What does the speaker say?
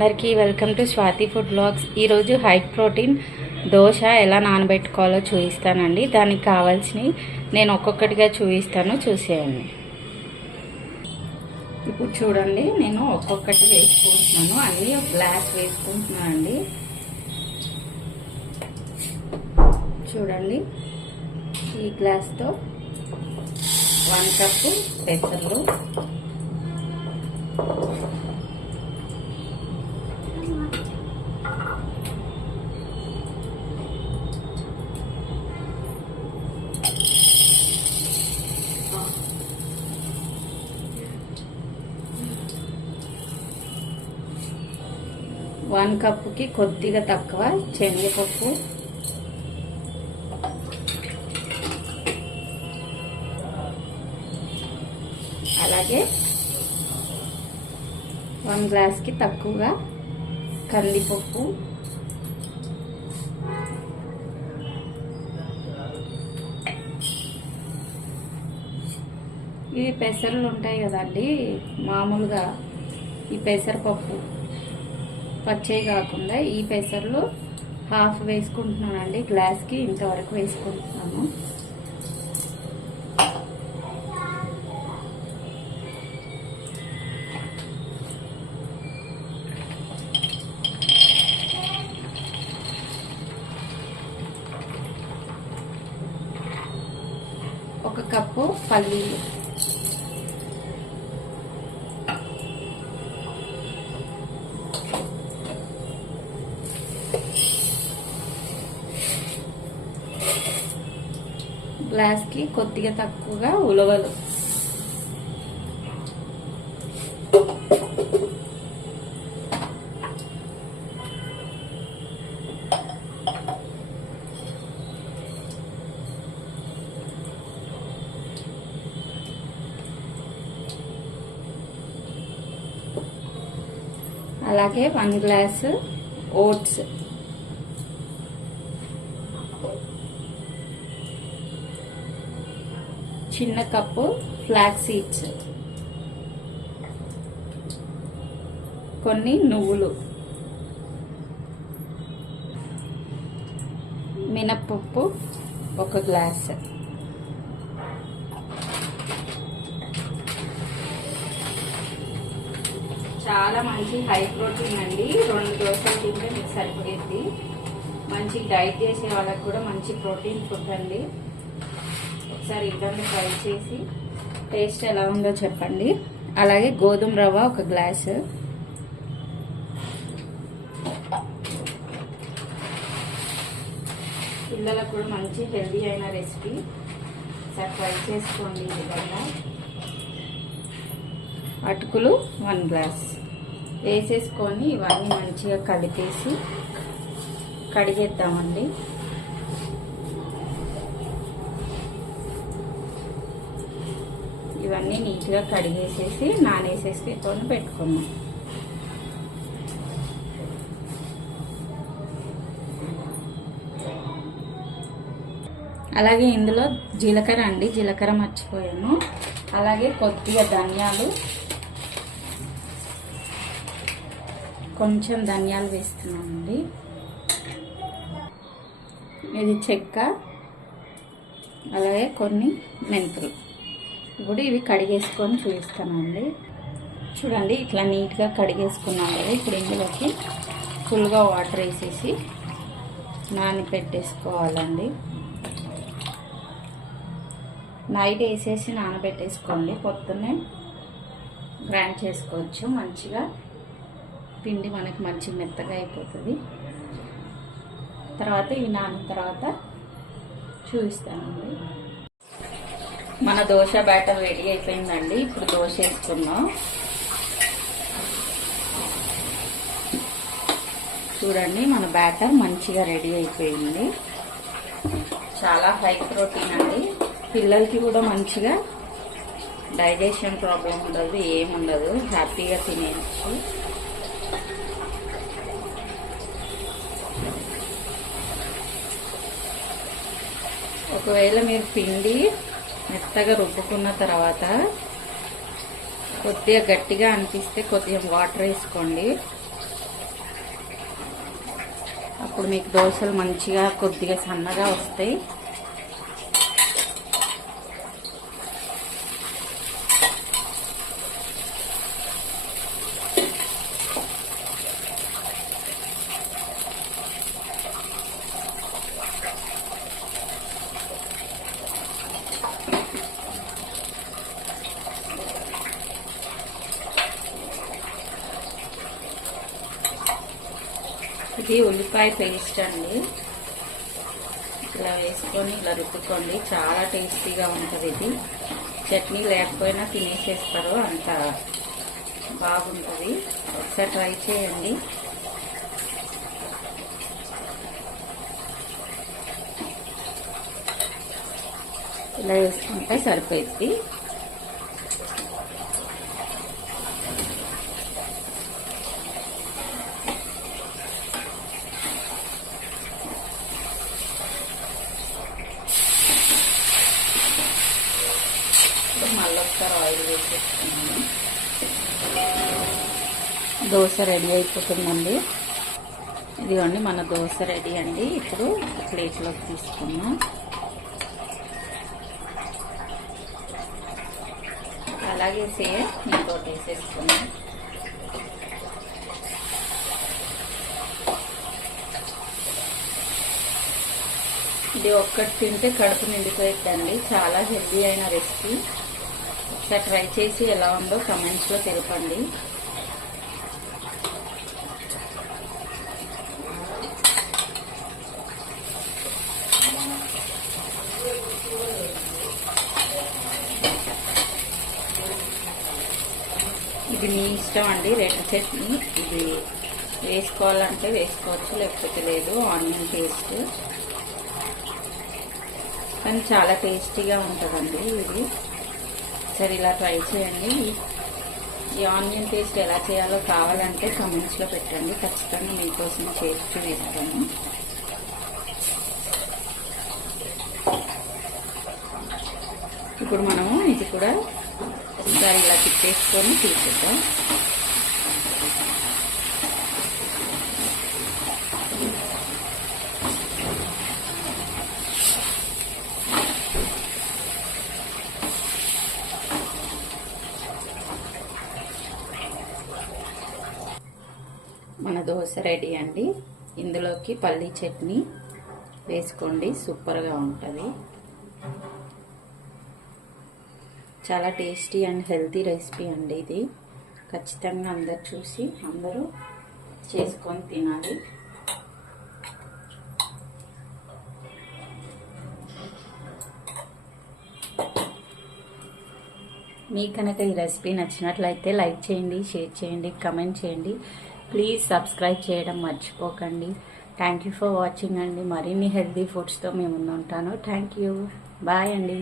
అందరికీ welcome to Swathi food blogs. ఈరోజు high protein dosa ఎలా నానబెట్టుకోవాలో చూపిస్తానండి. దానికి కావాల్సినవి నేను ఒక్కొక్కటిగా చూపిస్తాను, చూసేయండి. ఇప్పుడు చూడండి, నేను ఒక్కొక్కటి వేసుకుంటున్నాను. అన్నీ ఒక గ్లాస్ వేసుకుంటున్నానండి. చూడండి, ఈ గ్లాస్తో 1 కప్పు పెసర్లు, 1 కప్పుకి కొద్దిగా తక్కువ శనగపప్పు, అలాగే 1 గ్లాస్కి తక్కువగా కందిపప్పు, ఇవి పెసర్లు ఉంటాయి కదండి, మామూలుగా ఈ పెసరపప్పు పచ్చయి కాకుండా ఈ పెసర్లు హాఫ్ వేసుకుంటున్నానండి. గ్లాస్కి ఇంతవరకు వేసుకుంటున్నాను. ఒక కప్పు పల్లీలు, గ్లాస్కి కొద్దిగా తక్కువగా ఉలవలు, అలాగే 1 గ్లాసు ఓట్స్, చిన్న కప్పు ఫ్లాక్స్ సీడ్స్, కొన్ని నువ్వులు, మినప్పప్పు 1 గ్లాస్, చాలా మంచి హై ప్రోటీన్ అండి. 2 దోశలు తింటే మీకు సరిపోయేది. మంచి డైట్ చేసే వాళ్ళకి కూడా మంచి ప్రోటీన్ ఫుడ్ అండి. ఒకసారి ఇవన్నీ ట్రై చేసి టేస్ట్ ఎలా ఉందో చెప్పండి. అలాగే గోధుమ రవ్వ 1 గ్లాసు, పిల్లలకు కూడా మంచి హెల్దీ అయిన రెసిపీ. ఒకసారి ట్రై చేసుకోండి. ఈ విధంగా అటుకులు 1 గ్లాస్ వేసేసుకొని ఇవన్నీ మంచిగా కలిపేసి కడిగేద్దామండి. ఇవన్నీ నీట్గా కడిగేసేసి నానేసేసుకొని పెట్టుకున్నాం. అలాగే ఇందులో జీలకర్ర అండి, జీలకర్ర మర్చిపోయాను. అలాగే కొద్దిగా ధనియాలు, కొంచెం ధనియాలు వేస్తున్నామండి. ఇది చెక్క, అలాగే కొన్ని మెంతులు. ఇప్పుడు ఇవి కడిగేసుకొని చూపిస్తానండి. చూడండి, ఇట్లా నీట్గా కడిగేసుకున్నాం కదా. ఇప్పుడు ఇందులోకి ఫుల్గా వాటర్ వేసేసి నానబెట్టేసుకోవాలండి. నైట్ వేసేసి నానబెట్టేసుకోండి, పొద్దున్నే గ్రైండ్ చేసుకోవచ్చు. మంచిగా పిండి మనకి మంచి మెత్తగా అయిపోతుంది. తర్వాత ఇవి నానిన తర్వాత చూపిస్తానండి. మన దోశ బ్యాటర్ రెడీ అయిపోయిందండి. ఇప్పుడు దోశ వేసుకున్నాం. చూడండి, మన బ్యాటర్ మంచిగా రెడీ అయిపోయింది. చాలా హై ప్రోటీన్ అండి. పిల్లలకి కూడా మంచిగా డైజెషన్ ప్రాబ్లం ఉండదు, ఏముండదు, హ్యాపీగా తినేయచ్చు. ఒకవేళ మీరు పిండి మెత్తగా రుబ్బుకున్న తర్వాత కొద్దిగా గట్టిగా అనిపిస్తే కొద్దిగా వాటర్ వేసుకోండి. అప్పుడు మీకు దోశలు మంచిగా కొద్దిగా సన్నగా వస్తాయి. ఇది ఉల్లిపాయ పేస్ట్ అండి. ఇలా వేసుకొని ఇలా రుబ్బుకోండి, చాలా టేస్టీగా ఉంటుంది. ఇది చట్నీ లేకపోయినా తినేసేస్తారు, అంత బాగుంటుంది. ఒకసారి ట్రై చేయండి. ఇలా వేసుకుంటే సరిపోయింది. మళ్ళీ ఒకసారి ఆయిల్ వేసేసుకున్నాను. దోశ రెడీ అయిపోతుందండి. ఇదిగోండి మన దోశ రెడీ అండి. ఇప్పుడు ప్లేట్లోకి తీసుకున్నాం. అలాగే సేమ్ ఇంకోటి వేసేసుకున్నాం. ఇది ఒక్కటి తింటే కడుపు నిండిపోయిద్దండి. చాలా హెల్దీ అయిన రెసిపీ. ఒకసారి ట్రై చేసి ఎలా ఉందో కమెంట్స్లో తెలపండి. ఇది మీ ఇష్టం అండి. రెడ్ చట్నీ ఇది వేసుకోవాలంటే వేసుకోవచ్చు, లేకపోతే లేదు. ఆనియన్ పేస్ట్ కానీ చాలా టేస్టీగా ఉంటుందండి ఇది. సరే ఇలా ట్రై చేయండి. ఈ ఆనియన్ పేస్ట్ ఎలా చేయాలో కావాలంటే కమెంట్స్లో పెట్టండి, ఖచ్చితంగా మీకోసం చేసి చూపిస్తాను. ఇప్పుడు మనము ఇది కూడా ఒకసారి ఇలా తిప్పేసుకొని తీసుకుందాం. మన దోశ రెడీ అండి. ఇందులోకి పల్లీ చట్నీ వేసుకోండి, సూపర్గా ఉంటుంది. చాలా టేస్టీ అండ్ హెల్తీ రెసిపీ అండి ఇది. ఖచ్చితంగా అందరు చూసి అందరూ చేసుకొని తినాలి. మీకు కనుక ఈ రెసిపీ నచ్చినట్లయితే లైక్ చేయండి, షేర్ చేయండి, కమెంట్ చేయండి. ప్లీజ్ సబ్స్క్రైబ్ చేయడం మర్చిపోకండి. థ్యాంక్ యూ ఫర్ వాచింగ్ అండి. మరిన్ని హెల్తీ ఫుడ్స్తో మేము ఉంటాను. Thank you. బాయ్ అండి.